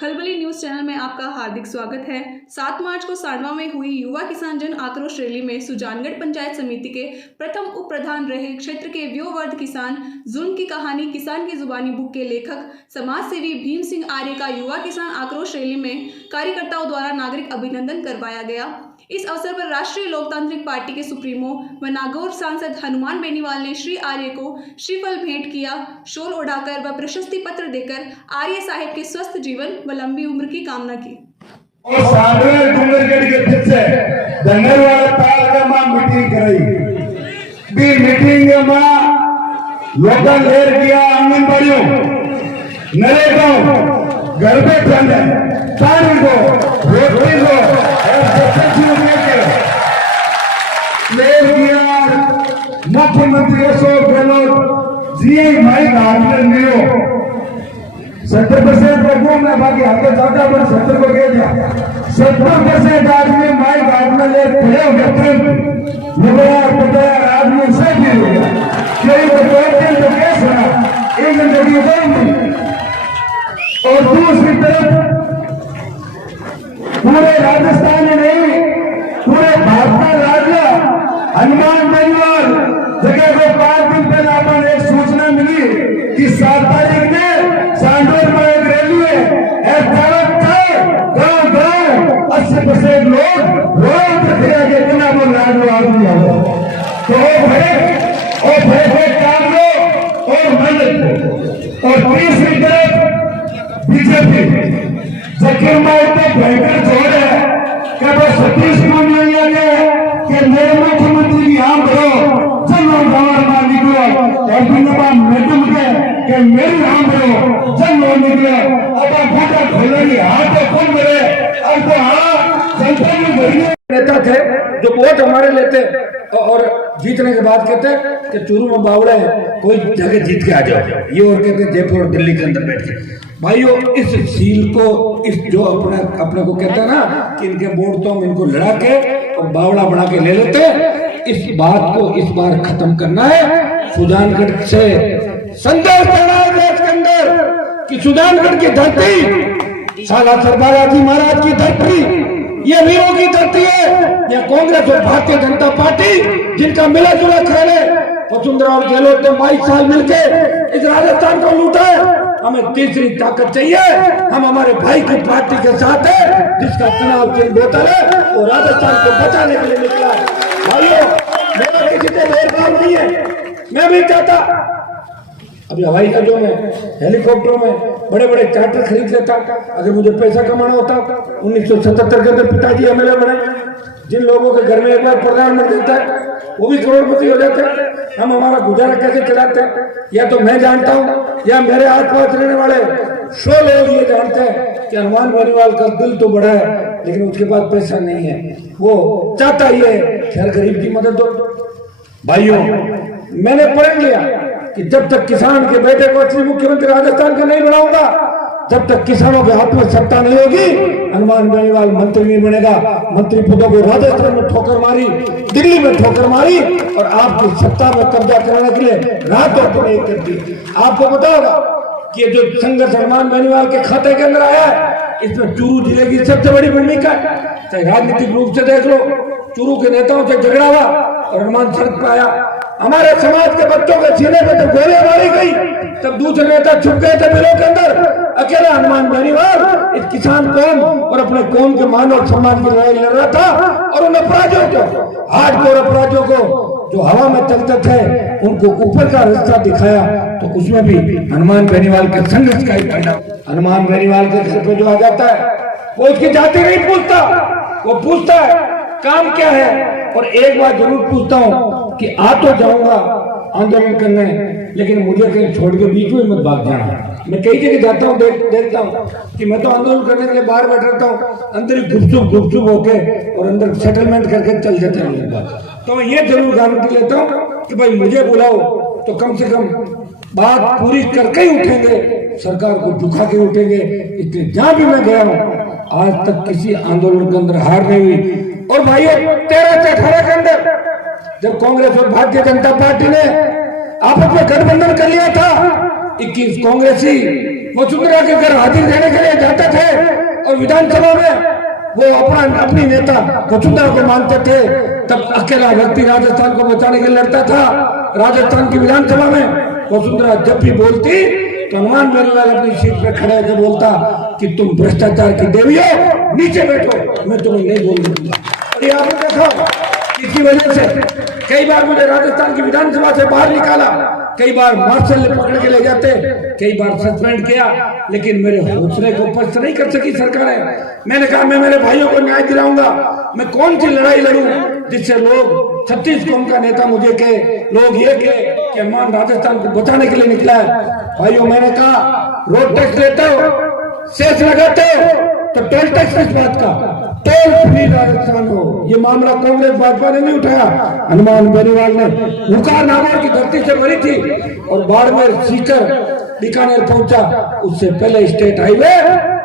खलबली news channel में आपका हार्दिक स्वागत है। 7 मार्च को सांडवा में हुई युवा किसान जन आक्रोश रैली में सुजानगढ़ पंचायत समिति के प्रथम उप प्रधान रहे क्षेत्र के व्योवर्ध किसान जुल्म की कहानी किसान की जुबानी बुक के लेखक समाज सेवी भीम सिंह आर्य का युवा किसान आक्रोश रैली में कार्यकर्ताओं द्वारा नागरिक अभिनंदन करवाया गया। इस अवसर पर राष्ट्रीय लोकतांत्रिक पार्टी के सुप्रीमो व नागौर सांसद हनुमान बेनीवाल ने श्री आर्य को श्रीफल भेंट किया, शॉल ओढ़ाकर व प्रशस्ति पत्र देकर आर्य साहिब के स्वस्थ जीवन व लंबी उम्र की कामना की। और सांडवा डूंगरगढ़ के पीछे धनरवाड़ा ताल में मीटिंग कराई। बी मीटिंग में लोकल लेर किया आंगनबाड़ियों नरेगा घर पे ठंडे पानी को रोटी को मुख्यमंत्री अशोक गहलोत जी भाई हाथ में 70% लोगों में बाकी आगे ज्यादा पर 70 को कह दिया 70% आदमी माई घाट में ले खड़े हो गए आदमी से भी हो गया कोई तो कैसे एक जिंदगी नहीं। और दूसरी तरफ पूरे राजस्थान में नहीं पूरे भारत का राज्य हनुमान बेनीवाल जगह को 5 दिन पहले अपन एक सूचना मिली कि 7 तारीख ने सांडोर में एक रैली है गाँव 80% लोग रोड के बिना पर लाडू आदमी हो तो भय काम लो और मदद और तीसरी तरफ बीजेपी जखीर में इतने भयंकर जोड़ है कि वो सतीश मानिया के मेरे मुख्यमंत्री की आम करो जन गवर्नर निकलो और बिना मैडम के मेरी आम करो जन निकलो अब फूटा खोलेंगे हाथ तो कौन मिले अब तो हाँ जनता में नेता थे जो वोट हमारे लेते और जीतने के बाद कहते कि चूरू में बावड़ा है कोई जगह जीत के आ जाओ ये और कहते जयपुर और दिल्ली के अंदर बैठ के भाइयों इस सील को इस जो अपने को कहते हैं ना कि इनके वोट तो हम इनको लड़ा के और बावड़ा बना के ले लेते इस बात को इस बार खत्म करना है। सुजानगढ़ से संदेश देना है देश के अंदर कि सुजानगढ़ की धरती साला सरबालाजी महाराज की धरती ये वीरों की धरती है। या कांग्रेस और भारतीय जनता पार्टी जिनका मिला जुला खेल है वसुंधरा और गहलोत ने 22 साल मिलकर इस राजस्थान को लूटा है। हमें तीसरी ताकत चाहिए। हम हमारे भाई की पार्टी के साथ है जिसका चुनाव चिन्ह बोतल है वो राजस्थान को बचाने के लिए निकला है। भाइयों मेरा किसी से भेदभाव नहीं है। मैं भी चाहता अभी हवाई जहाजों में हेलीकॉप्टरों में बड़े बड़े चार्टर खरीद लेता अगर मुझे पैसा कमाना होता। 1977 के अंदर पिताजी एमएलए बने जिन लोगों के घर में एक बार प्रधानमंत्री होता है वो भी करोड़पति हो जाते हैं। हम हमारा गुजारा कैसे चलाते हैं या तो मैं जानता हूँ या मेरे आसपास रहने वाले 100 लोग ये जानते हैं कि हनुमान बेनीवाल का दिल तो बड़ा है लेकिन उसके पास पैसा नहीं है। वो चाहता ही है खैर गरीब की मदद हो। भाइयों मैंने पढ़ लिया कि जब तक किसान के बेटे को असली मुख्यमंत्री राजस्थान का नहीं बनाऊंगा जब तक किसानों के हाथ में सत्ता नहीं होगी हनुमान बेनीवाल मंत्री नहीं बनेगा। मंत्री पदों को राजस्थान में ठोकर मारी दिल्ली में ठोकर मारी और आपकी सत्ता में कब्जा कराने के लिए रातों को नहीं करती। आपको पता होगा कि जो संघर्ष हनुमान बेनीवाल के खाते के अंदर आया है इसमें चूरू जिले की सबसे बड़ी भूमिका है। चाहे राजनीतिक रूप से देख लो चूरू के नेताओं से झगड़ा हुआ और हनुमान सड़क पर आया। हमारे समाज के बच्चों के सीने में जब गोली मारी गई तब दूसरे नेता छुप गए थे बिलों के अंदर। अकेला हनुमान बेनीवाल इस किसान कौम और अपने कौम के मान और सम्मान की लड़ाई लड़ रहा था और उन अपराधियों को हार्डकोर अपराधियों को जो हवा में चलते थे उनको ऊपर का रास्ता दिखाया। तो उसमें भी हनुमान बेनीवाल के संघर्ष का ही परिणाम। हनुमान बेनीवाल के घर पे जो आ जाता है वो उसकी जाति नहीं पूछता वो पूछता है काम क्या है। और एक बात जरूर पूछता हूँ कि आ तो जाऊंगा आंदोलन करने लेकिन मुझे कहीं छोड़ के बीच में मत भाग जाना। मैं कई जगह जाता हूँ देखता हूँ कि मैं तो आंदोलन करने के लिए बाहर बैठ रहता हूँ अंदर ही गुपचुप होके और अंदर सेटलमेंट करके चल जाते हैं। तो मैं ये जरूर गारंटी लेता हूँ कि भाई मुझे बुलाओ तो कम से कम बात पूरी करके ही उठेंगे सरकार को झुका के उठेंगे। इसलिए जहां भी मैं गया हूँ आज तक किसी आंदोलन के अंदर हार नहीं हुई। और भाइयों 13 से 18 के अंदर जब कांग्रेस और भारतीय जनता पार्टी ने आपस में गठबंधन कर लिया था 21 कांग्रेसी वसुंधरा के घर हाजिर देने के लिए जाते थे और विधानसभा में वो अपनी नेता वसुंधरा को मानते थे, तब अकेला व्यक्ति राजस्थान को बचाने के लिए लड़ता था। राजस्थान की विधानसभा में वसुंधरा जब भी बोलती तो हनुमान बेनीवाल अपनी सीट पर खड़े होकर बोलता कि तुम भ्रष्टाचार की देवी हो, नीचे बैठो, मैं तुम्हें नहीं बोल दूंगा। और ये आपने देखा, इसकी वजह से कई बार मुझे राजस्थान की विधानसभा से बाहर निकाला, कई बार मार्शल ने पकड़ के ले जाते, कई बार सस्पेंड किया, लेकिन मेरे हौसले को पस्त नहीं कर सकी सरकारें। मैंने कहा मैं मेरे भाइयों को न्याय दिलाऊंगा। मैं कौन सी लड़ाई लड़ूं जिससे लोग 36 कौम का नेता मुझे कहे, लोग ये कहे कि हनुमान राजस्थान को बचाने के लिए निकला है। भाइयों, मैंने कहा रोड टैक्स लेते हो, सेस लगाते हो, तो टोल टैक्स किस बात का? टोल फ्री राजस्थान हो। ये मामला कांग्रेस भाजपा ने नहीं उठाया, हनुमान बेनीवाल ने। हुकार नागौर की धरती से भरी थी और बाड़मेर, सीकर, बीकानेर पहुंचा, उससे पहले स्टेट हाईवे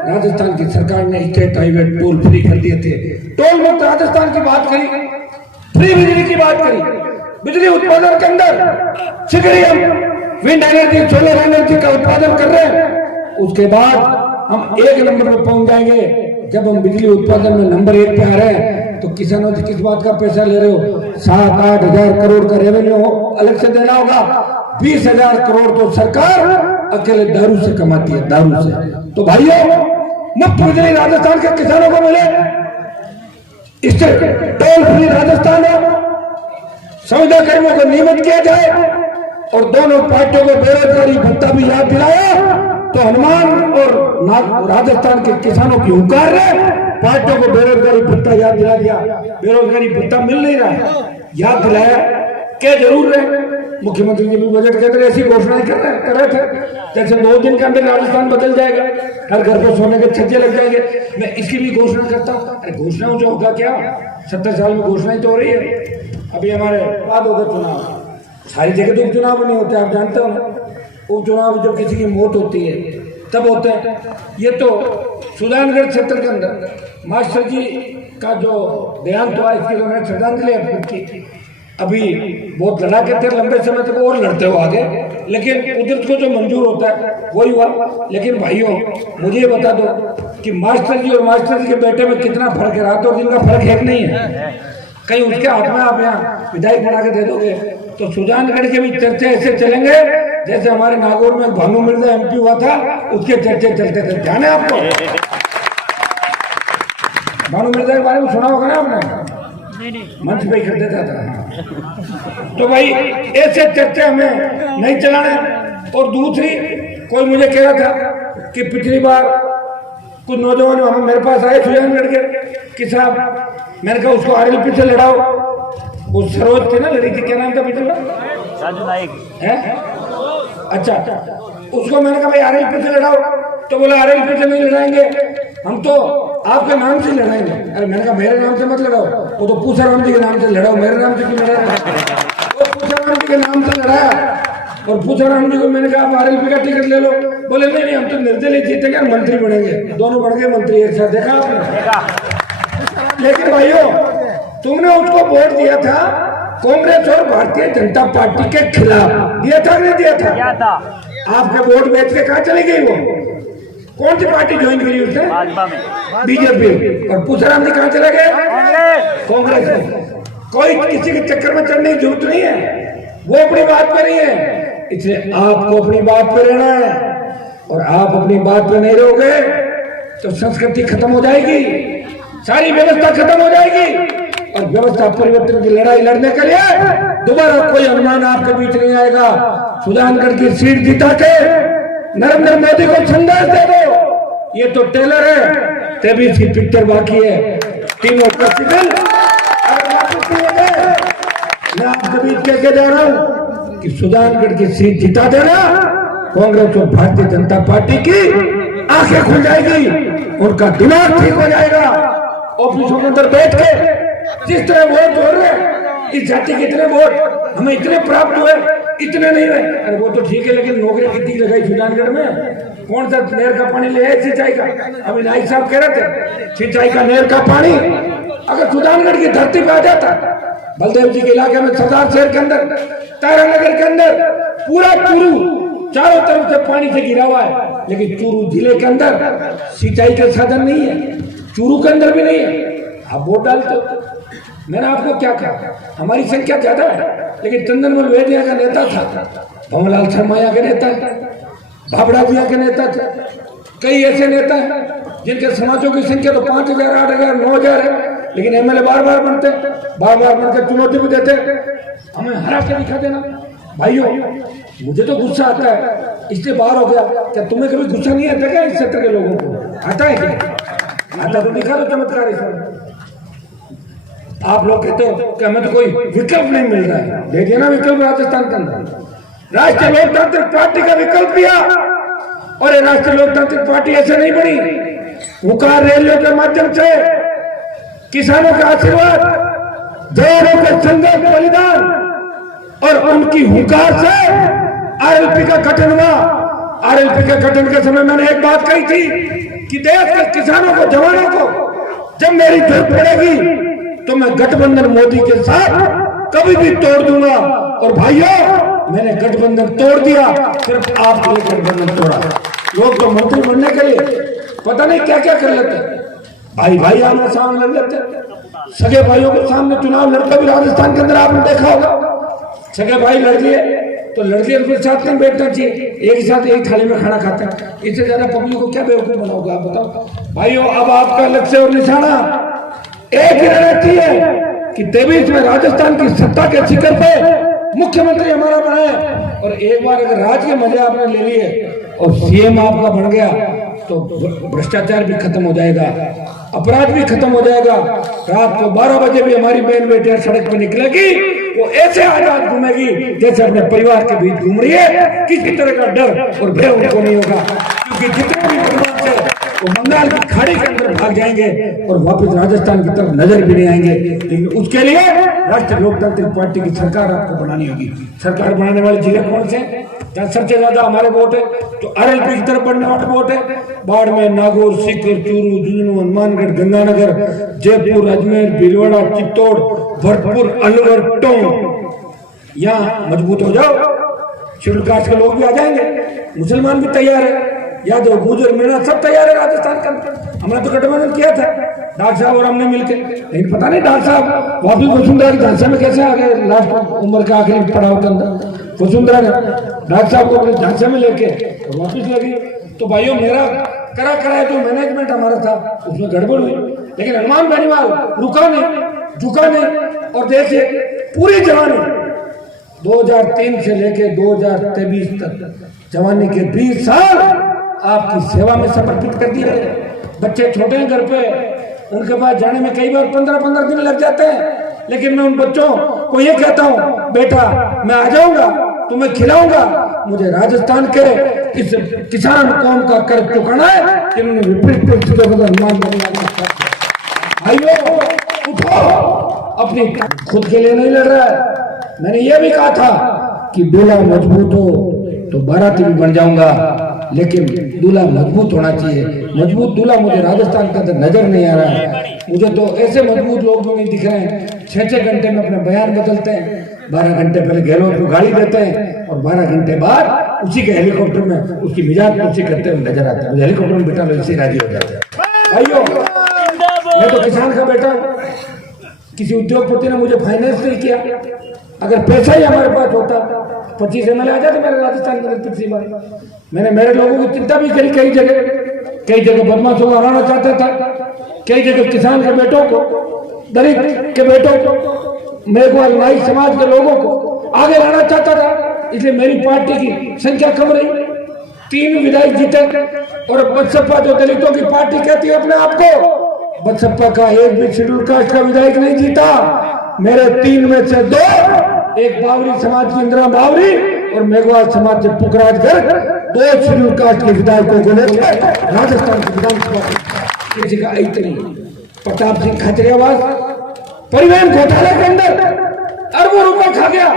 राजस्थान की सरकार ने स्टेट हाईवे टोल फ्री कर दिए थे। टोल मुक्त राजस्थान की बात करी, फ्री बिजली की बात करी, बिजली उत्पादन के अंदर शीघ्र हम विंड एनर्जी, सोलर एनर्जी का उत्पादन कर रहे हैं। उसके बाद हम 1 नंबर पर पहुंच जाएंगे। जब हम बिजली उत्पादन में नंबर 1 पे आ रहे हैं तो किसानों से किस बात का पैसा ले रहे हो? 7-8 हजार करोड़ का रेवेन्यू अलग से देना होगा। 20,000 करोड़ तो सरकार अकेले दारू से कमाती है, दारू से। तो भाइयों, मुफ्त बिजली राजस्थान के किसानों को मिले, इससे टोल फ्री राजस्थान हो, संविदा कर्मियों को नियमित किया जाए और दोनों पार्टियों को बेरोजगारी भत्ता भी याद दिलाया तो हनुमान और राजस्थान के किसानों की हुकार है। पार्टियों को बेरोजगारी भत्ता याद दिला दिया, बेरोजगारी भत्ता मिल नहीं रहा है, याद दिलाया क्या जरूर है। मुख्यमंत्री जी भी बजट के अंदर ऐसी घोषणाएं कर रहे थे जैसे 2 दिन के अंदर राजस्थान बदल जाएगा, हर घर को सोने के छज्जे लग जाएंगे। मैं इसकी भी घोषणा करता हूँ। अरे घोषणाओं से होगा क्या? 70 साल में घोषणाएं तो हो रही है। अभी हमारे बाद होगा चुनाव, सारी जगह तो उपचुनाव नहीं होते, आप जानते हो ना। उपचुनाव जब किसी की मौत होती है तब होते हैं। ये तो सुजानगढ़ क्षेत्र के अंदर मास्टर जी का जो देहांत हुआ, इसके उन्होंने श्रद्धांजलि अर्पित की। अभी बहुत लड़ा के थे लंबे समय तक और लड़ते हो आगे, लेकिन कुदरत को जो मंजूर होता है वही हुआ। लेकिन भाइयों, मुझे बता दो कि मास्टर जी और मास्टर जी के बेटे में कितना फर्क है? रात और दिन का फर्क है कि नहीं है? कहीं उसके हाथ में आप यहाँ विधायक बना के दे दोगे तो सुजानगढ़ के भी चर्चे ऐसे चलेंगे जैसे हमारे नागौर में भानु मिर्जा MP हुआ था, उसके चर्चे चलते थे। ध्यान है आपको? भानु मिर्जा के बारे में सुना होगा ना आपने, मंच पे ही कर देता था। तो भाई ऐसे चर्चे हमें नहीं चलाने। और दूसरी, कोई मुझे कह रहा था कि पिछली बार कुछ नौजवान हम मेरे पास आए सुजानगढ़ के कि साहब, मैंने कहा उसको RLP से लड़ाओ। वो सरोज थे ना, लड़ी थी, क्या नाम था पिछले? राजू नाइक है। अच्छा, उसको मैंने कहा भाई RLP से लड़ाओ, तो बोला RLP से नहीं लड़ाएंगे, हम तो आपके नाम से लड़ाएंगे। अरे मैंने कहा मेरे नाम से मत लड़ाओ, वो तो पूछाराम जी के नाम से लड़ाओ, मेरे नाम से क्यों लड़ा? वो पूछाराम जी के नाम से लड़ाया और पूछाराम जी को मैंने कहा आप RLP का टिकट ले लो। बोले नहीं नहीं, हम तो निर्दलीय जीतेंगे, मंत्री बनेंगे। दोनों बन गए मंत्री एक साथ, देखा आपने? लेकिन भाइयों, तुमने उसको वोट दिया था कांग्रेस और भारतीय जनता पार्टी के खिलाफ, दिया था नहीं दिया था? आपके वोट बेच के कहाँ चली गई वो? कौन सी पार्टी ज्वाइन करी उसने? BJP। और पूछाराम जी कहाँ चले गए? कांग्रेस में। कोई किसी के चक्कर में चढ़ने की जरूरत नहीं है, वो अपनी बात पे नहीं है। इसलिए आपको अपनी बात पे रहना है, और आप अपनी बात पे नहीं रहोगे तो संस्कृति खत्म हो जाएगी, सारी व्यवस्था खत्म हो जाएगी। और व्यवस्था परिवर्तन की लड़ाई लड़ने के लिए दोबारा कोई हनुमान आपके बीच नहीं आएगा। सुजानगढ़ की सीट जिता के नरेंद्र मोदी को संदेश दे दो। ये तो टेलर है, तभी इसकी पिक्चर बाकी है। तीनों प्रेसिडेंट मैं आपके बीच कह के जा रहा हूँ कि सुजानगढ़ की सीट जिता देना, कांग्रेस और भारतीय जनता पार्टी की आंखें खुल जाएगी, उनका दिमाग ठीक हो जाएगा। ऑफिसों के अंदर बैठ के जिस तरह वोट हो रहे, इस जाति के इतने वोट हमें इतने प्राप्त हुए, इतने नहीं हुए। अरे वो तो ठीक है, लेकिन नौकरी कितनी लगाई सुजानगढ़ में? कौन सा नहर का पानी ले आए सिंचाई का? अभी नाइक साहब कह रहे थे सिंचाई का नहर का पानी अगर सुजानगढ़ की धरती पे आ जाता, बलदेव जी के इलाके में, सरदार शहर के अंदर, तारानगर के अंदर पूरा चूरू चारों तरफ से पानी से घिरा हुआ है। लेकिन चूरू जिले के अंदर सिंचाई के साधन नहीं है, चूरू के अंदर भी नहीं है। आप वोट डालते हो। मैंने आपको क्या कहा, हमारी संख्या ज्यादा है, लेकिन चंदनमल वेदिया का नेता था, भंवरलाल शर्मा के नेता है, भाबड़ा भैया के नेता थे, कई ऐसे नेता हैं जिनके समाजों की संख्या तो 5,000, 8,000, 9,000 है, लेकिन एमएलए बार बार बनकर चुनौती भी देते, हमें हरा के दिखा देना। भाइयों, मुझे तो गुस्सा आता है, इसलिए बाहर हो गया। क्या तुम्हें कभी गुस्सा नहीं आता क्या इस क्षेत्र के लोगों को? आता है क्या? आता तो दिखा दो चमत्कार इसमें। आप लोग कहते हो कि हमें तो कोई विकल्प नहीं मिल रहा है, देखिए ना विकल्प राजस्थान के अंदर राष्ट्रीय लोकतांत्रिक पार्टी का विकल्प दिया, और ये राष्ट्रीय लोकतांत्रिक पार्टी ऐसे नहीं बनी। हुंकार रैलियों के माध्यम से, किसानों का आशीर्वाद, जवानों के संघर्ष बलिदान और उनकी हुंकार से आरएलपी का गठन हुआ। आरएलपी के गठन के समय मैंने एक बात कही थी कि देश के किसानों को, जवानों को जब मेरी जरूरत पड़ेगी तो मैं गठबंधन मोदी के साथ कभी भी तोड़ दूंगा। और भाइयों, मैंने गठबंधन तोड़ दिया, सिर्फ आपके लिए गठबंधन तोड़ा। लोग तो मंत्री बनने के लिए पता नहीं क्या क्या कर लेते, भाई भाई आमने सामने लड़ लेते। सगे भाइयों के सामने चुनाव लड़ते भी राजस्थान के अंदर आपने देखा होगा। सगे भाई लड़ लिए तो लड़के उनके साथ नहीं बैठना चाहिए, एक ही साथ एक थाली में खाना खाते हैं। इससे ज्यादा पब्लिक को क्या बेवकूफ बनाओगे आप बताओ? भाइयों, अब आपका लक्ष्य और निशाना एक ही रहना चाहिए कि 23 में राजस्थान की सत्ता के शिखर पे मुख्यमंत्री हमारा बनाए। और एक बार अगर राज के मजे आपने ले लिए और सीएम आपका बन गया तो भ्रष्टाचार भी खत्म हो जाएगा, अपराध भी खत्म हो जाएगा। रात को 12 बजे भी हमारी बहन बेटियां सड़क पर निकलेगी, वो ऐसे आजाद घूमेगी जैसे अपने परिवार के बीच घूम रही है। किसी तरह का डर और भय उनको नहीं होगा, क्योंकि जितने भी बदमाश है वो बंगाल की खाड़ी के अंदर भाग जाएंगे और वापस राजस्थान की तरफ नजर भी नहीं आएंगे। लेकिन उसके लिए राष्ट्रीय लोकतांत्रिक पार्टी की सरकार आपको बनानी होगी। सरकार बनाने वाले जिले कौन से? जहाँ सबसे ज्यादा हमारे वोट है, तो आरएलपी की तरफ बढ़ने वाले वोट है। बाड़मेर, नागौर, सीकर, चूरू, झुंझुनू, हनुमानगढ़, गंगानगर, जयपुर, अजमेर, भीलवाड़ा, चित्तौड़, भरतपुर, अलवर, टोंक। यहाँ मजबूत हो जाओ, शेड्यूल कास्ट के लोग भी आ जाएंगे, मुसलमान भी तैयार है, यादव, गुजर, मीणा सब तैयार है राजस्थान का। हमने तो गठबंधन किया था डॉक्टर साहब और हमने मिलकर, लेकिन पता नहीं डॉक्टर साहब वापिस वसुंधरा की झांसा में कैसे आ गए। लास्ट उम्र के आखिरी पड़ाव के अंदर वसुंधरा ने डॉक्टर साहब को अपने झांसे में लेके वापिस लगी। तो भाइयों, मेरा करा जो मैनेजमेंट हमारा था उसमें गड़बड़ हुई, लेकिन हनुमान बेनीवाल रुका नहीं, झुका नहीं। और देखिए, पूरी जवानी 2003 से लेके 2023 तक जवानी के 20 साल आपकी सेवा में समर्पित कर दिए। बच्चे छोटे हैं घर पे, उनके पास जाने में कई बार 15-15 दिन लग जाते हैं, लेकिन मैं उन बच्चों को ये कहता हूँ, बेटा मैं आ जाऊंगा, तुम्हें खिलाऊंगा। मुझे राजस्थान के इस किसान कौम का कर्ज चुकाना है कि उन्होंने विपरीत परिस्थितियों को अनुमान करना। भाइयों, उठो, अपनी खुद के लिए नहीं लड़ रहा है। मैंने ये भी कहा था कि दूल्हा मजबूत हो तो बाराती भी बन जाऊंगा, लेकिन दूल्हा मजबूत होना चाहिए। मजबूत दूल्हा मुझे राजस्थान का नजर नहीं आ रहा है। मुझे तो ऐसे मजबूत लोग भी नहीं दिख रहे हैं। 6-6 घंटे में अपने बयान बदलते हैं, 12 घंटे पहले गहलोत को गाली देते हैं और 12 घंटे बाद उसी के हेलीकॉप्टर में उसकी मिजाज कुर्सी करते हुए नजर आते हैं। हेलीकॉप्टर में बिठा लो, इसी राजी हो जाते हैं। भाइयों, मैं तो किसान का बेटा, किसी उद्योगपति ने मुझे फाइनेंस नहीं किया। अगर पैसा ही हमारे पास होता 25 एमएलए आ जाते मेरे राजस्थान के अंदर पिछली बार। मैंने मेरे लोगों की चिंता भी करी, कई जगह बदमाशों को हराना चाहता था, कई जगह किसान के बेटों को, दलित के बेटों को, मेघवाल नाई समाज के लोगों को आगे लाना चाहता था। इसलिए मेरी पार्टी की संख्या कम रही, 3 विधायक जीते। और बसपा जो दलितों की पार्टी कहती है अपने आप को, बसपा का एक भी शेड्यूल कास्ट का विधायक नहीं जीता। मेरे 3 में से 2, एक बावरी समाज की इंदिरा बावरी और मेघवाल समाज से पुखराज कर 2 शेड्यूल कास्ट के विधायकों को लेकर राजस्थान की विधानसभा किसी का ऐतरी प्रताप सिंह खाचरियावास परिवहन घोटाले के अंदर अरबों रुपए खा गया।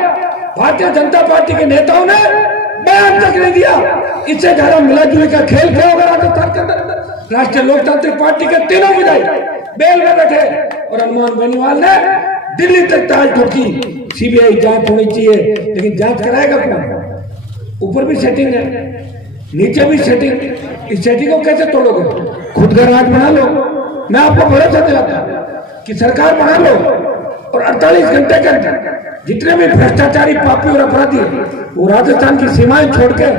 भारतीय जनता पार्टी के नेताओं ने बयान तक नहीं दिया। इससे ज्यादा मिलाजुली का खेल खेला होगा राजस्थान के अंदर। राष्ट्रीय लोकतांत्रिक पार्टी के 3 विधायक बेल में बैठे और हनुमान बेनीवाल ने दिल्ली तक ताल ठोकी। सीबीआई जांच होनी चाहिए, लेकिन जांच कराएगा कौन? ऊपर भी सेटिंग है, नीचे भी सेटिंग, इस सेटिंग को कैसे तोड़ोगे? खुद का राज बना लो। मैं आपको भरोसा दिलाता हूं कि सरकार बना लो और 48 घंटे के अंदर जितने भी भ्रष्टाचारी, पापी और अपराधी हैं, वो राजस्थान की सीमाएं छोड़ के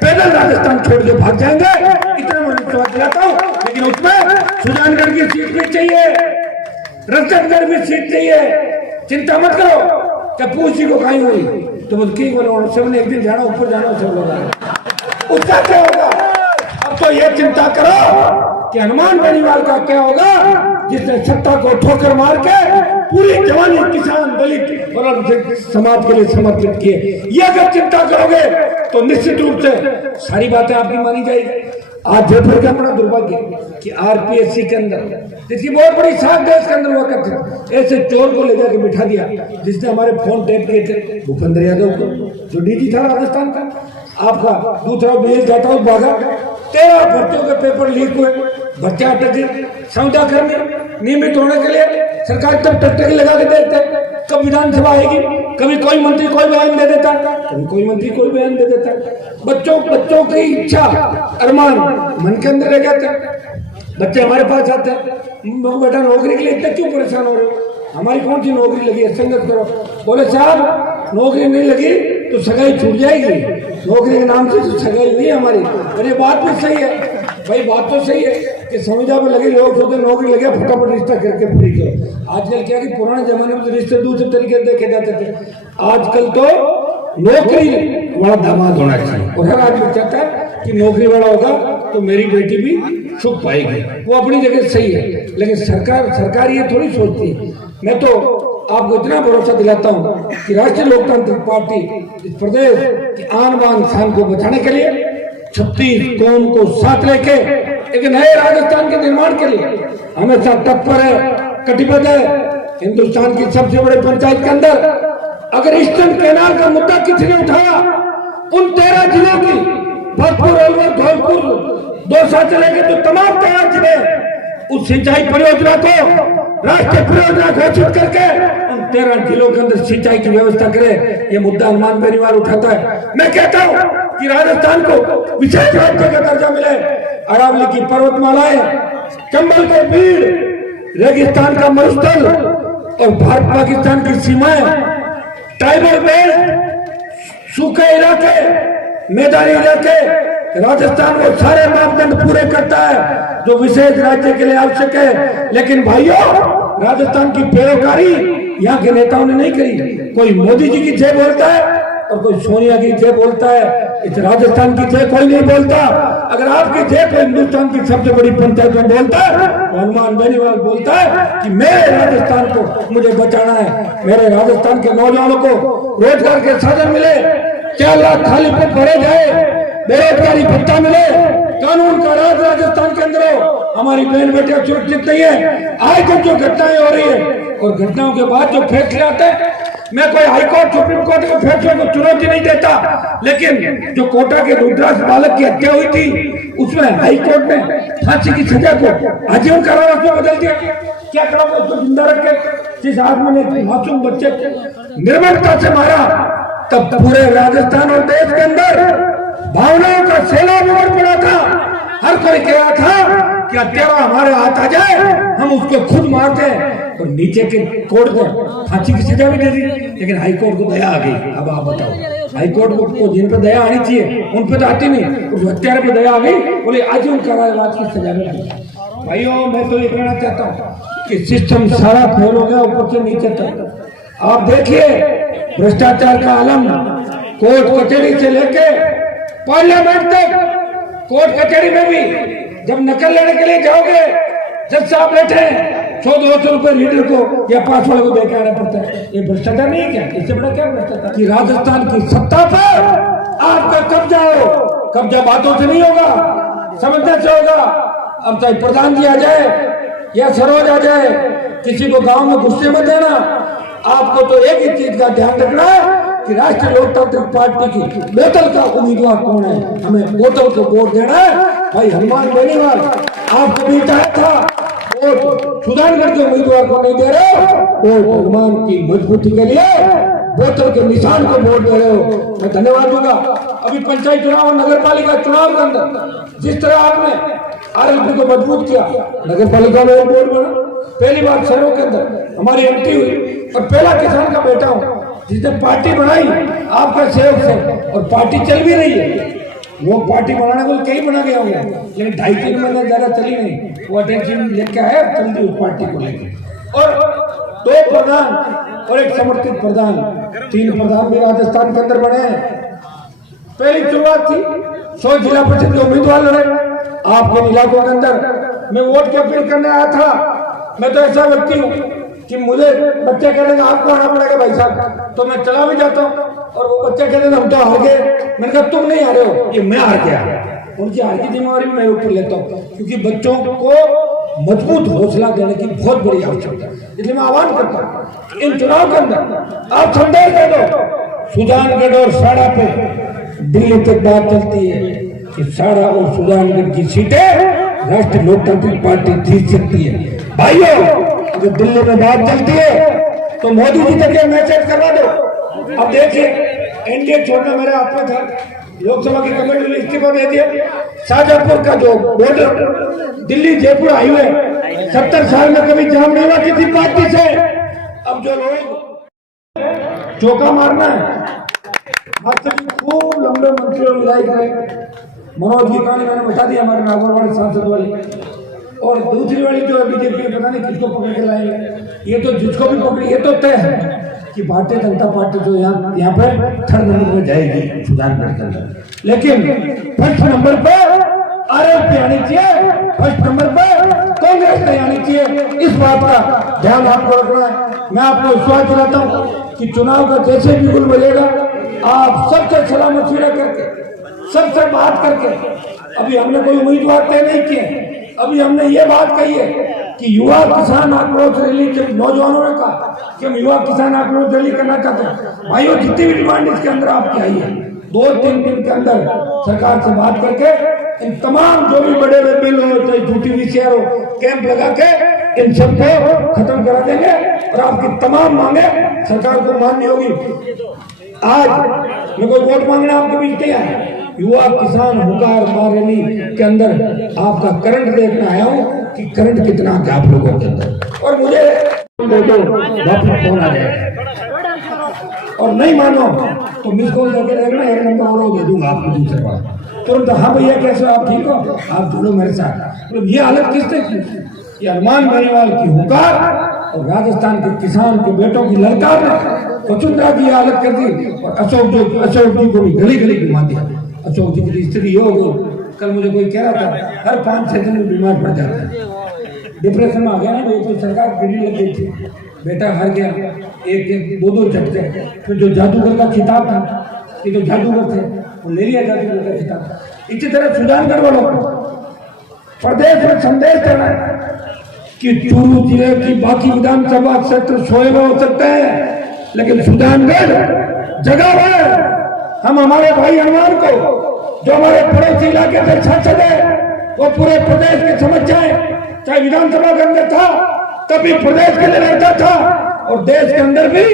पैदल राजस्थान छोड़ के भाग जाएंगे, इतना मैं विश्वास दिलाता हूं। लेकिन उसमें सुजानगढ़ की सीट भी चाहिए, रतनगढ़ भी सीट चाहिए। चिंता मत करो कि पूछी को कहीं हुई तो उसकी सबने एक दिन जाना, ऊपर जाना, सब लोग उसका क्या होगा? अब तो ये चिंता करो कि हनुमान बेनीवाल का क्या होगा, जिसने सत्ता को ठोकर मार के पूरी जवानी किसान, दलित और समाज के लिए समर्पित किए। ये अगर चिंता करोगे तो निश्चित रूप से सारी बातें आपकी मानी जाएगी। आज जयपुर का बड़ा दुर्भाग्य कि आरपीएससी के अंदर जिसकी बहुत बड़ी साख देश के अंदर हुआ करती थी, ऐसे चोर को ले जाके बिठा दिया जिसने हमारे फोन टैप किए थे भूपेंद्र यादव को, जो डीजी था राजस्थान का। आपका दूसरा बीएस जाता हूँ भागा, 13 भर्तियों के पेपर लीक हुए, बच्चा अटके। संविदा कर्मी नियमित होने के लिए सरकार तब टकटक लगा के देते, कब विधानसभा आएगी, कभी कोई मंत्री कोई बयान दे देता, कभी कोई मंत्री कोई बयान दे देता। बच्चों की इच्छा, अरमान मन के अंदर रह जाते। बच्चे हमारे पास आते हैं, बेटा नौकरी के लिए इतने क्यों परेशान हो रहे हो? हमारी कौन सी नौकरी लगी है, संगत करो। बोले साहब नौकरी नहीं लगी तो सगाई छूट जाएगी, नौकरी के नाम से तो सगाई नहीं है हमारी। और ये बात भी सही है भाई, बात तो सही है कि संविदा में लगे लोग सोचते नौकरी लगे फटाफट रिश्ता करके फ्री करो। आजकल क्या कि पुराने जमाने में तो रिश्ते दूसरे तरीके से देखे जाते थे, आजकल तो नौकरी वाला दामाद होना चाहिए। और हर आदमी चाहता है कि नौकरी वाला होगा तो मेरी बेटी भी सुख पाएगी। वो अपनी जगह सही है, लेकिन सरकार ये थोड़ी सोचती है। मैं तो आपको इतना भरोसा दिलाता हूँ कि राष्ट्रीय लोकतांत्रिक पार्टी इस प्रदेश की आन बान शान को बचाने के लिए 36 कौम को साथ लेके एक नए राजस्थान के निर्माण के लिए हमेशा तत्पर है, कटिबद्ध है। हिंदुस्तान की सबसे बड़े पंचायत के अंदर अगर ईस्टर्न कैनाल का मुद्दा किसी ने उठाया, उन 13 जिलों की भरतपुर, अलवर, धौलपुर, दौसा से लेकर तो तमाम 13 जिले उस सिंचाई परियोजना को राष्ट्रीय परियोजना घोषित करके उन 13 जिलों के अंदर सिंचाई की व्यवस्था करे। ये मुद्दा हनुमान बेनीवाल उठाता है। मैं कहता हूँ कि राजस्थान को विशेष राज्य का दर्जा मिले। अरावली की पर्वतमालाएं, चंबल के भीड़, रेगिस्तान का मरुस्थल और भारत पाकिस्तान की सीमाएं, ट्राइबल बेल्ट, सूखे इलाके, मैदानी इलाके, राजस्थान वो सारे मापदंड पूरे करता है जो विशेष राज्य के लिए आवश्यक है। लेकिन भाइयों, राजस्थान की पैरोकारी यहाँ के नेताओं ने नहीं करी। कोई मोदी जी की जय बोलता है और कोई सोनिया की जय बोलता है, इस राजस्थान की जय कोई नहीं बोलता। अगर आपकी जय को हिंदुस्तान की सबसे बड़ी पंचायत में बोलता है तो हनुमान बेनीवाल बोलता है कि मेरे राजस्थान को मुझे बचाना है, मेरे राजस्थान के नौजवानों को रोजगार के साधन मिले, 4 लाख खाली पद भरे जाए, बेरोजगारी भत्ता मिले, कानून का राज राजस्थान के अंदर हो, हमारी बहन बेटियां सुरक्षित नहीं है। आज तक जो घटनाएं हो रही है और घटनाओं के बाद जो फैसले आते हैं, मैं कोई हाईकोर्ट, सुप्रीम कोर्ट के फैसलों को चुनौती नहीं देता, लेकिन जो कोटा के रुद्राक्ष बालक की हत्या हुई थी उसमें हाईकोर्ट ने फांसी की सजा को आजीवन कारावास में बदल दिया। क्या करोगे? उसको जिंदा रख के जिस आदमी ने मासूम बच्चे निर्ममता से मारा, तब पूरे राजस्थान और देश के अंदर भावनाओं का सैलाब उमड़ पड़ा था। हर कोई कह रहा था कि हत्यारा हमारे हाथ आ जाए, हम उसको खुद मारते हैं। तो नीचे के कोर्ट को फांसी की सजा भी दे दी, लेकिन हाई कोर्ट को दया आ गई। अब आप बताओ, हाई कोर्ट को जिन पर दया आनी चाहिए उन पर तो आती नहीं, उस हत्यारे पर दया आ गई, बोले आजीवन कारावास की सजा में दी। भाइयों, मैं तो ये कहना चाहता हूँ कि सिस्टम सारा फेल हो गया ऊपर से नीचे तक। आप देखिए भ्रष्टाचार का आलम कोर्ट कचहरी से लेके पार्लियामेंट तक। कोर्ट कचहरी में भी जब नकल लेने के लिए जाओगे, जज साहब बैठे 100-200 रुपए लीडर को या 5 वाले को देकर आना पड़ता है। ये भ्रष्टाचार नहीं है क्या? इससे बड़ा क्या भ्रष्टाचार? कि राजस्थान की सत्ता पर आपका कब्जा हो। कब्जा बातों से नहीं होगा, समझने से होगा। अब चाहे प्रधान जी आ जाए या सरोज आ जाए, किसी को गांव में गुस्से मत देना। आपको तो एक ही चीज का ध्यान रखना है कि राष्ट्रीय लोकतांत्रिक पार्टी की बोतल का उम्मीदवार कौन है, हमें बोतल को वोट देना है। भाई हनुमान बेनीवाल आपको भी चाहे था, वोट सुजानगढ़ के उम्मीदवार को नहीं दे रहे हो, वो भगवान की मजबूती के लिए बोतल के निशान को वोट दे रहे हो। मैं धन्यवाद दूंगा। अभी पंचायत चुनाव और नगर पालिका चुनाव के अंदर जिस तरह आपने आरएलपी को मजबूत किया, नगर पालिका में बोर्ड बना, पहली बार शहरों के अंदर हमारी एंट्री हुई और पहला किसान का बेटा हूँ जिसने पार्टी बनाई आपका सहयोग से, और पार्टी चल भी रही है। वो पार्टी बनाने को कई बना गया होगा, लेकिन 2.5-3 महीने ज्यादा चली नहीं। वो अटेंशन लेके आया चलती उस पार्टी को लेकर, और 2 प्रधान और 1 समर्थित प्रधान, 3 प्रधान भी राजस्थान के अंदर बने हैं। पहली शुरुआत थी 100 जिला परिषद के उम्मीदवार लड़े आपके इलाकों के अंदर। मैं वोट की अपील करने आया था। मैं तो ऐसा व्यक्ति हूँ कि मुझे बच्चे कहते हैं आपको आना पड़ेगा भाई साहब, तो मैं चला भी जाता हूँ, और वो बच्चे कहते हैं हम तो हार गए। मैंने कहा तुम नहीं हारे हो, ये मैं हार गया। उनकी हार की जिम्मेवारी मैं ऊपर लेता हूँ, क्योंकि बच्चों को मजबूत हौसला देने की बहुत बड़ी आवश्यकता है। इसलिए मैं आह्वान करता हूँ इन चुनाव के अंदर आप संदेश दे दो। सुजानगढ़ और साड़ा पे दिल्ली तक बात चलती है कि साड़ा और सुजानगढ़ की सीटें राष्ट्रीय लोकतांत्रिक पार्टी जीत सकती है। भाइयों, अगर दिल्ली में बात चलती है तो मोदी जी तक ये मैसेज करवा दो। अब देखिए, एनडीए छोड़ना मेरे हाथ में था, लोकसभा की कमेटी ने इस्तीफा दे दिया। शाहजहांपुर का जो बॉर्डर दिल्ली जयपुर हाईवे 70 साल में कभी जाम नहीं हुआ किसी पार्टी से। अब जो लोग चौका मारना है, खूब लंबे मंत्री और विधायक रहे। मनोज की कहानी मैंने बता दी, हमारे नागौर वाले सांसद वाले। और दूसरी वाली जो है बीजेपी, पता नहीं किसको पकड़ के लाएंगे। ये तो जिसको भी पकड़ी, ये तो तय है कि भारतीय जनता पार्टी जो यहाँ पे 3rd नंबर में जाएगी सुजानगढ़ के अंदर। लेकिन 1st नंबर पे आरएलपी आनी चाहिए, 1st नंबर पे कांग्रेस नहीं आनी चाहिए। इस बात का ध्यान आपको रखना है। मैं आपको विश्वास दिलाता हूँ कि चुनाव का जैसे भी गुल मिलेगा, आप सबसे सलाह मशविरा करके, सबसे बात करके, अभी हमने कोई उम्मीदवार तय नहीं किए। अभी हमने ये बात कही है कि युवा किसान आक्रोश रैली के नौजवानों ने कहा कि हम युवा किसान आक्रोश रैली करना चाहते हैं। भाइयों, जितनी भी डिमांड इसके अंदर आपकी आई है, 2-3 दिन के अंदर सरकार से बात करके इन तमाम जो भी बड़े बड़े बिल हो, चाहे झूठी VCR हो, कैंप लगा के इन सबको खत्म करा देंगे और आपकी तमाम मांगे सरकार को माननी होगी। आज मैं कोई वोट मांगने आपके बीच नहीं आया। युवा किसान हुकार रैली के अंदर आपका करंट देखना आया हूँ कि करंट कितना है आप लोगों के अंदर, और मुझे वापस फोन आ जाएगा। और नहीं मानो तो मिस कॉल देके देखना, 1 नंबर और दे दूंगा आपको दूसरे बार तुरंत। हाँ भैया कैसे आप ठीक हो, आप जुड़ो मेरे साथ। मतलब ये हालत किसने की? ये हनुमान बेनीवाल की हुकार और राजस्थान के किसान के बेटों की ललकार ने वसुंधरा की हालत कर दी, और अशोक जी को भी गली गली घुमा दिया। अशोक जी की स्थिति ये हो गई, कल मुझे कोई कह रहा था हर 5-6 दिन में बीमार पड़ जाता है, डिप्रेशन में आ गया ना। तो सरकार गिरने लग गई थी, बेटा हार गया, 1-2 झटके। फिर जो जादूगर का खिताब था, ये तो जादूगर थे, वो ले लिया जादूगर का खिताब। इसी तरह सुजानगढ़ वालों को प्रदेश में संदेश देना है कि चूरू जिले की बाकी विधानसभा क्षेत्र सोएगा हो सकते हैं, लेकिन सुजानगढ़ जगह है। हम हमारे भाई हनुमान को, जो हमारे पड़ोसी इलाके से सांसद है, वो पूरे प्रदेश के समझ जाए। चाहे विधानसभा के अंदर था तब भी प्रदेश के लिए लड़ता था, और देश के अंदर भी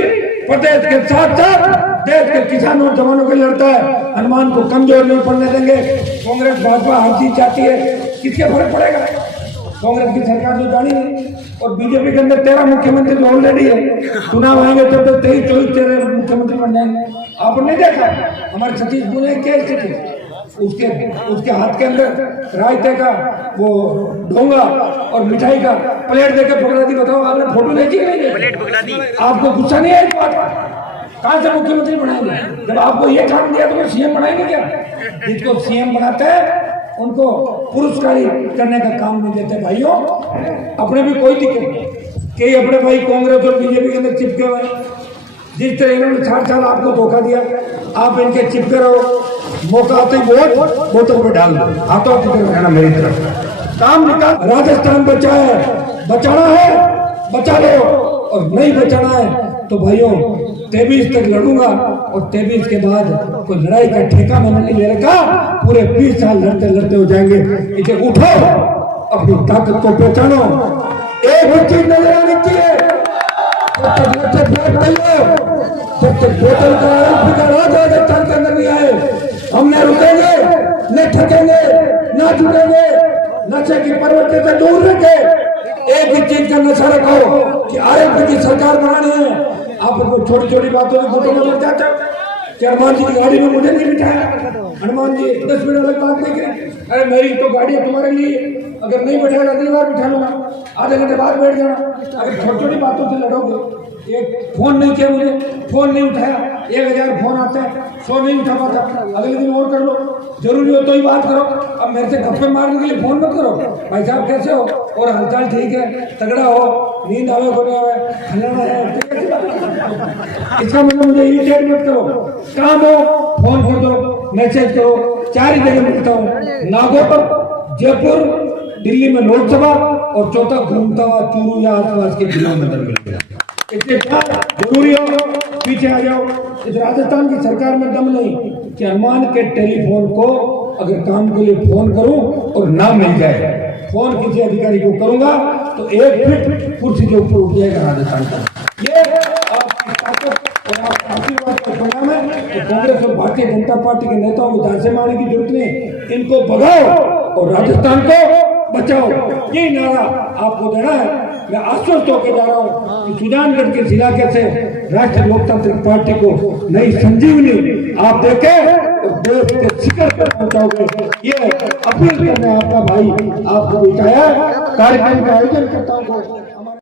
प्रदेश के साथ साथ देश के किसानों और जवानों के लिए लड़ता है। हनुमान को कमजोर नहीं पड़ने देंगे। कांग्रेस भाजपा हर चीज चाहती है, किसके फर्क पड़ेगा? कांग्रेस की सरकार तो जानी नहीं, और बीजेपी के अंदर 13 मुख्यमंत्री तो ऑलरेडी है। चुनाव आएंगे तो 23-24 मुख्यमंत्री बन जाएंगे। आपने नहीं देखा हमारे सतीश पुनिया क्या स्थिति, उसके हाथ के अंदर रायते का वो ढोंगा और मिठाई का प्लेट देकर पकड़ा दी। बताओ, आपने फोटो देखी नहीं? प्लेट पकड़ा दी। आपको गुस्सा नहीं है इस बात का? कहां से मुख्यमंत्री बनाएंगे? जब आपको ये काम दिया तो वो सीएम बनाएंगे क्या? जिसको सीएम बनाते हैं उनको पुरस्कारी करने का काम नहीं देते। भाइयों, अपने भी कोई दिक्कत नहीं, कई अपने भाई कांग्रेस और बीजेपी के अंदर चिपके हुए। जिस तरह इन्होंने 4 साल आपको धोखा दिया, आप इनके चिपके रहो। मौका आते ही वोट बोतल पे डाल दो, हाथों की तरफ रहना मेरी तरफ। काम निकाल, राजस्थान बचाना है बचा लो, और नहीं बचाना है तो भाइयों 23 तक लड़ूंगा, और 23 के बाद कोई लड़ाई का ठेका मैंने नहीं ले रखा। पूरे 20 साल लड़ते लड़ते हो जाएंगे। इसे उठो, अपनी ताकत को पहचानो, एक भी चीज नजर आनी चाहिए। जब तक वोट नहीं हो, जब तक बोतल का राजस्थान के अंदर नहीं आए, हम न रुकेंगे, न ठकेंगे, न झुकेंगे, नशे की प्रवृत्ति से दूर रखे। एक ही चीज का नशा रखो कि आरएसपी की सरकार बनानी है। आप छोटी छोटी बातों में फोटो बदल जाते हो कि हनुमान जी की गाड़ी में मुझे नहीं बिठाया, हनुमान जी 10 मिनट अलग बात नहीं करें। अरे मेरी तो गाड़ी है तुम्हारे लिए, अगर नहीं बैठेगा अगली बार बिठा लूंगा, आधे घंटे बाद बैठ जाना। अगर छोटी छोटी बातों से लड़ोगे, एक फोन नहीं किया मुझे, फोन नहीं उठाया, 1000 फोन आते हैं, 100 नहीं उठा पाता, अगले दिन और कर लो, जरूरी हो तो ही बात करो। अब मेरे से गप्पे मारने के लिए फोन मत करो। भाई साहब कैसे हो, और हालचाल ठीक है, तगड़ा हो, नींद आवे को नहीं आवे, खिलाना है, इसका मतलब मुझे इरिटेट मत करो। काम हो फोन कर दो, मैसेज करो, 4 ही जगह मिलता हूँ, नागौर, जयपुर, दिल्ली में लोकसभा, और चौथा घूमता हुआ चूरू या आसपास के जिलों में मिल गया। इसलिए जरूरी हो पीछे आ जाओ। इस राजस्थान की सरकार में दम नहीं कि हनुमान के टेलीफोन को अगर काम के लिए फोन करूं और ना मिल जाए, फोन किसी अधिकारी को करूंगा तो 1 फीट कुर्सी के ऊपर उठ जाएगा राजस्थान का। ये आपकी ताकत और आपका आशीर्वाद का परिणाम है। तो कांग्रेस और भारतीय जनता पार्टी के नेताओं को झांसे मारने की जरूरत नहीं, इनको भगाओ और राजस्थान को बचाओ, ये नारा आपको देना है। मैं आश्वस्त होकर जा रहा हूँ कि सुजानगढ़ के इलाके से राष्ट्रीय लोकतांत्रिक पार्टी को नई संजीवनी आप देखे और देश के शिखर पर पहुंचाओगे। ये अपील करने आपका भाई आपको बिठाया कार्यक्रम का आयोजन करता हूँ।